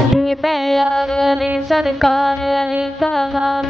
अली पे अली सरकार अली सलाम।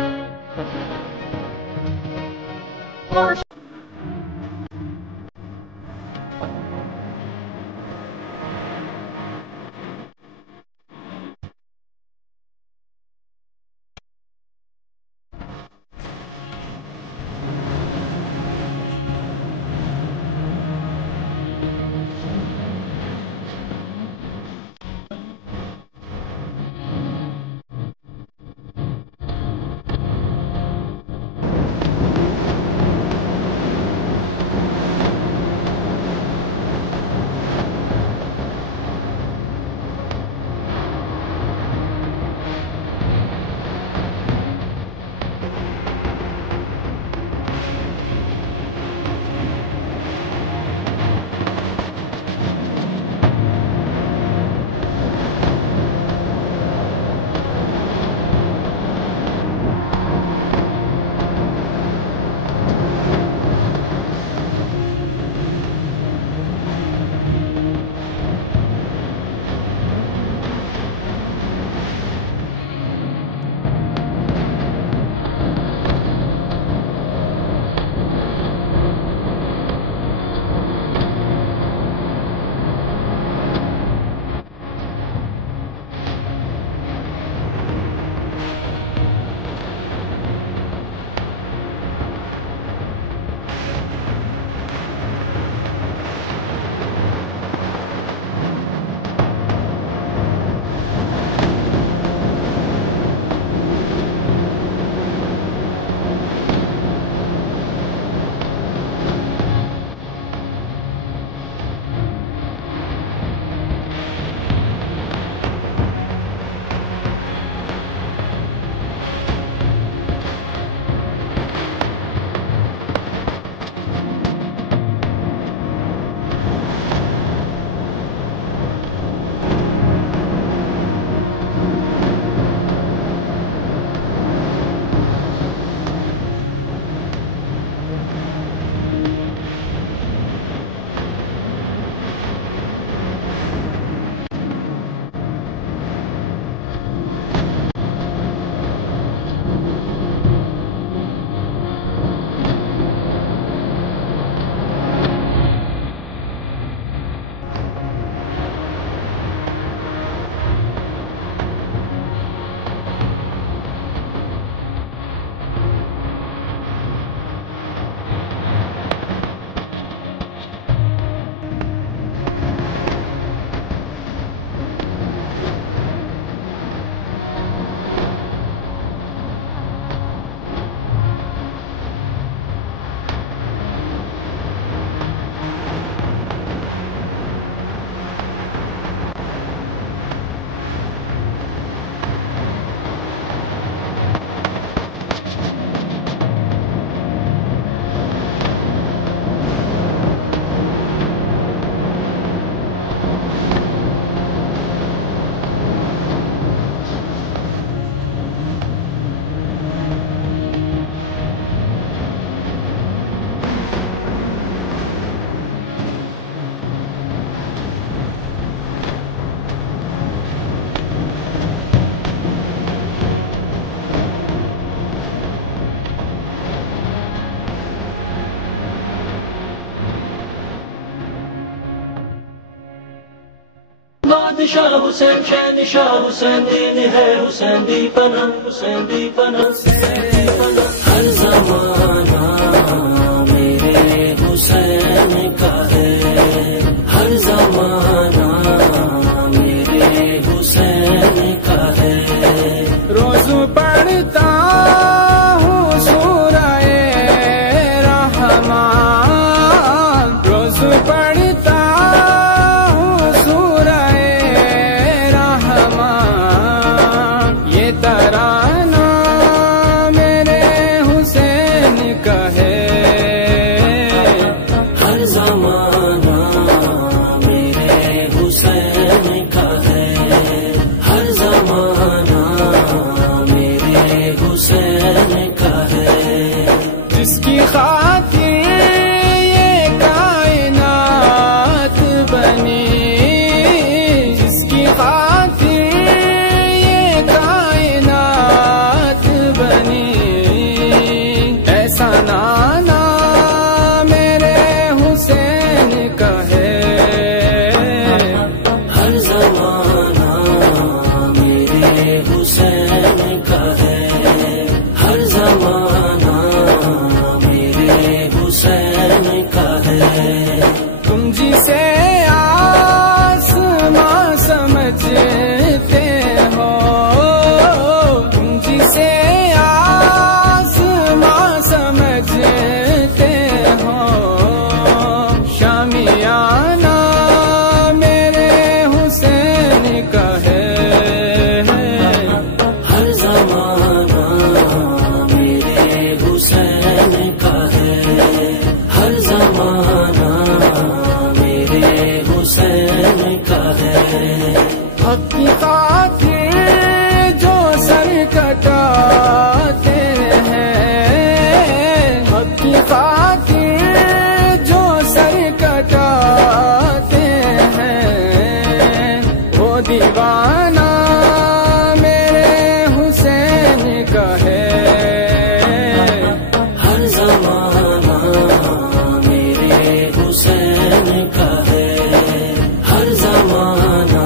बादशाह हुसैन शहनशाह हुसैन दीन है हुसैन दीपना हुसैन दीपना हर ज़माना मेरे हुसैन का है हर ज़माना मेरे हुसैन का है। रोज़ पढ़ता हूँ सूराए रहमान रोज़ पढ़ता हूँ सूराए रहमान ये तराना मेरे हुसैन का है जिसे आसमां समझते हो, तुम जिसे आसमां समझते हो, शामियाना मेरे हुसैन का है। हर जमाना मेरे हुसैन का है, हर जमाना मेरे हुसैन का है। हक की खातिर जो सर कटाते हैं, हक की खातिर जो सर कटाते हैं, वो दीवाना मेरे हुसैन का है। हर जमाना मेरे हुसैन का है, हर जमाना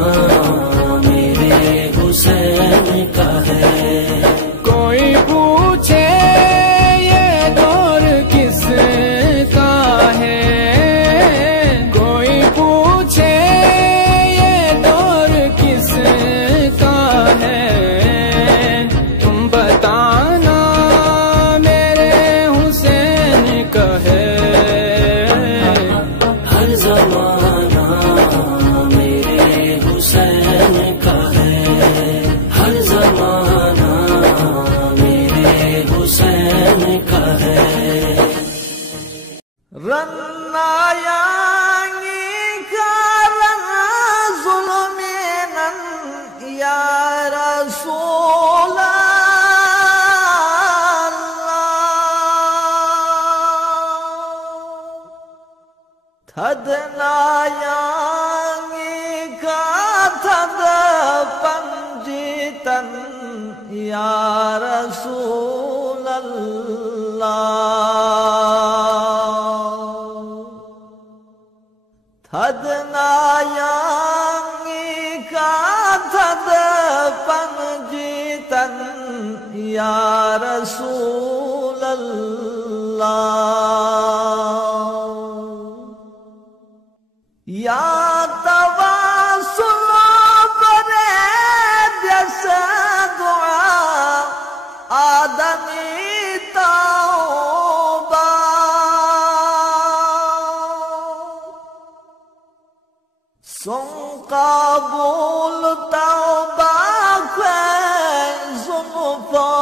मेरे हुसैन का है। कोई पूछे ये दौर किसका है, कोई पूछे ये दौर किसका है, तुम बताना मेरे हुसैन का है। हर जमाना मेरे हुसैन का है, हर जमाना मेरे हुसैन का है। रन्नायांगी कारण जुल्मिनन या रसूल अल्लाह। थदनायांगी का थद पंजितन या रसूल अल्लाह। थदनायांगी का थद पंजितन या रसूल अल्लाह। या तवासुल बरे जस दुआ आदमी तौबा। सुन कबूल तौबा जुल्फों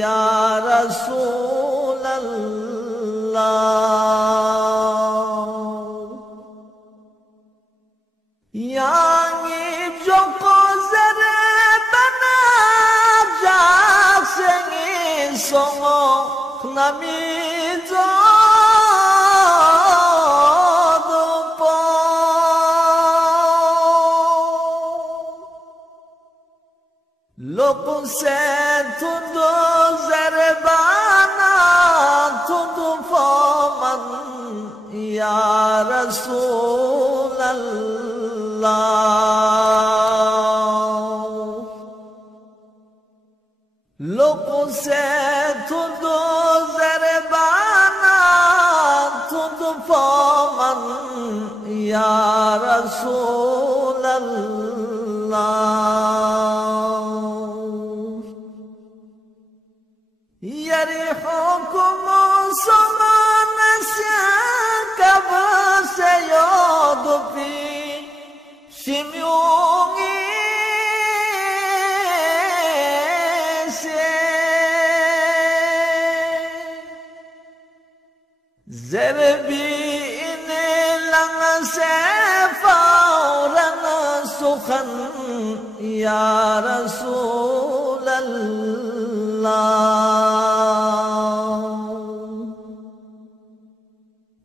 या रसूल अल्लाह। यांगी जो कोज़रे बना जा सेंगी सोंगो नमीजो दुपो। लोग से तुदो ज़रबाना तुदो फोमन या रसूल अल्लाह। लोगों से तुदो ज़रबाना तुदो फोमन या रसूल अल्लाह। यरिहुकुम समान से कब से योद पी शिम्योंगी से ज़रबी इन लंग से फौरन सुखन या रसूल अल्लाह।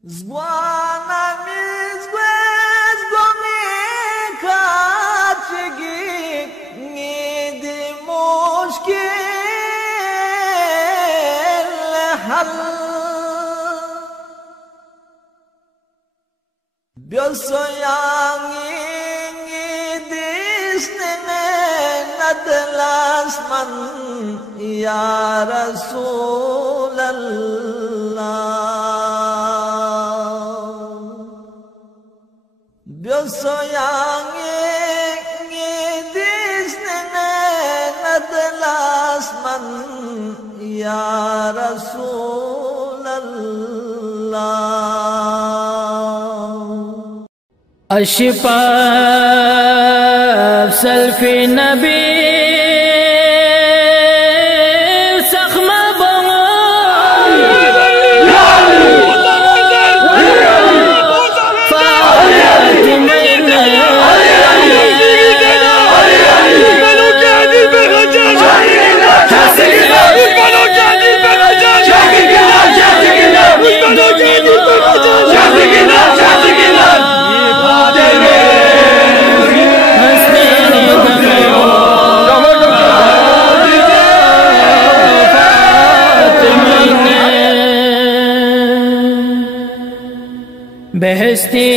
ज़बाना मिज़्वेज़ गोमी काचगी नीदी मुश्किल हल। ब्योसोयांगी दिसने नदलासमन या रसूल अल्लाह। soyangi disne nadlasman ya Rasulallah. अशफाफ सल्फी नबी बहस्ती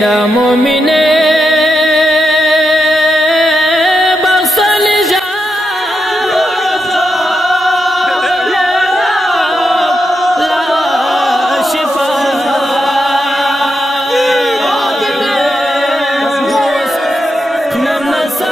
दामो मिने बसल जा शिफा नमसा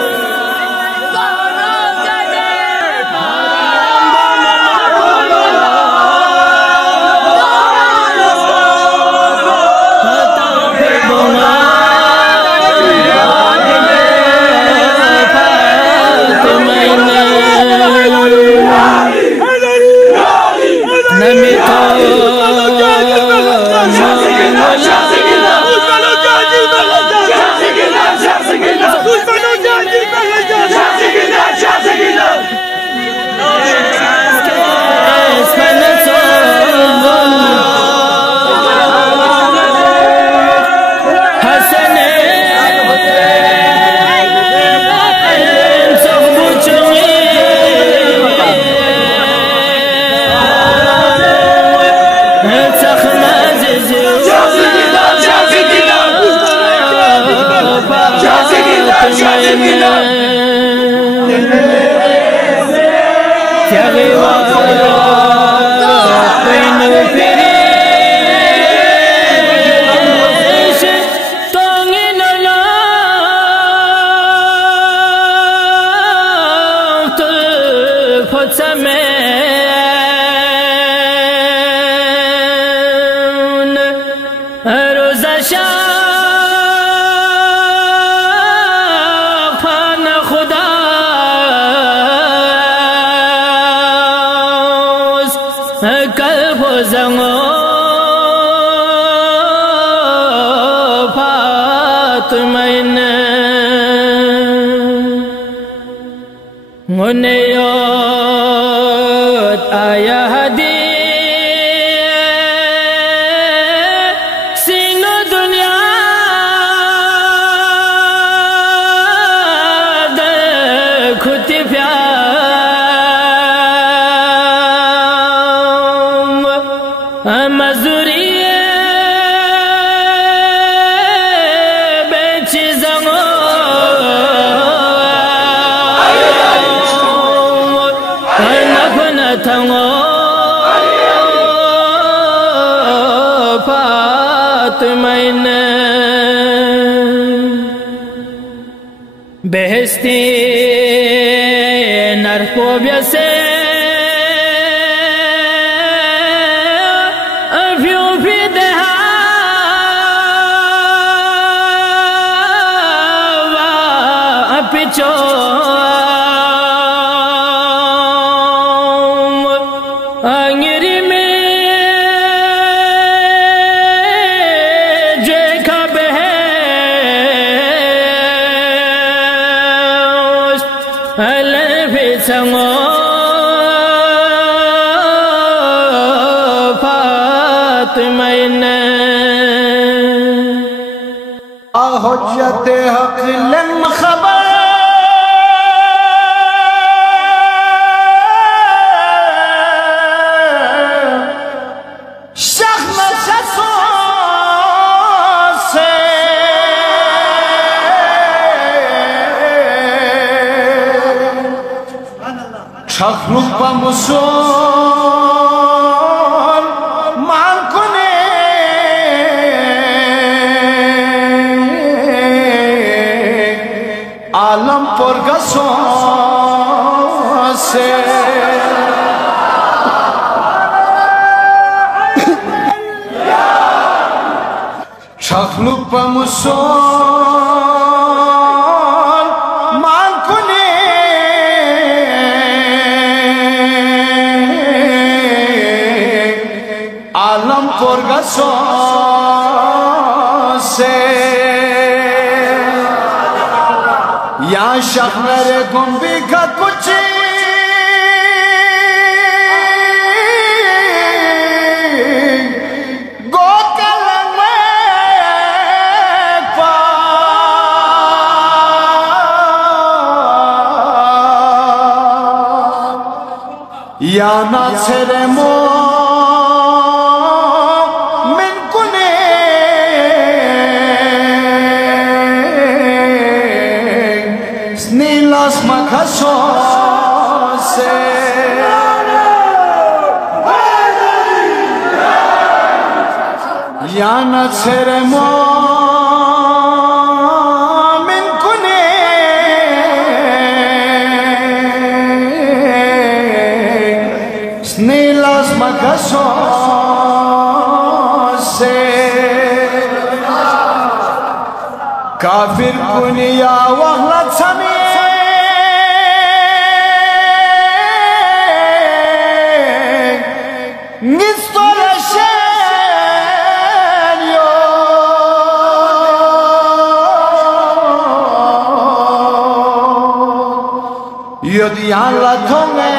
Munayot ayah hadi sino dunia dekhuti pyam mazuri bechi zango Tango Fatmaine Behesti narfobia se avyo videha wa apicho Hujjat haq lam khabar shakhs se shakhs pa musul man kone Makhluk pemusul mangkuni alam purgaso se ya şahmere gumbi ka kuch या ना छेरे मो min kune snilas makaso se या ना छेरे मो min kune snilas makaso se kafir kunia wahlat sami ngistora shenyo yodi alla tonge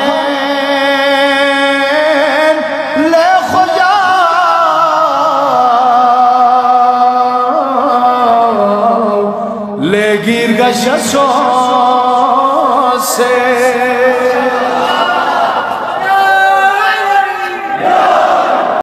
le girgasha se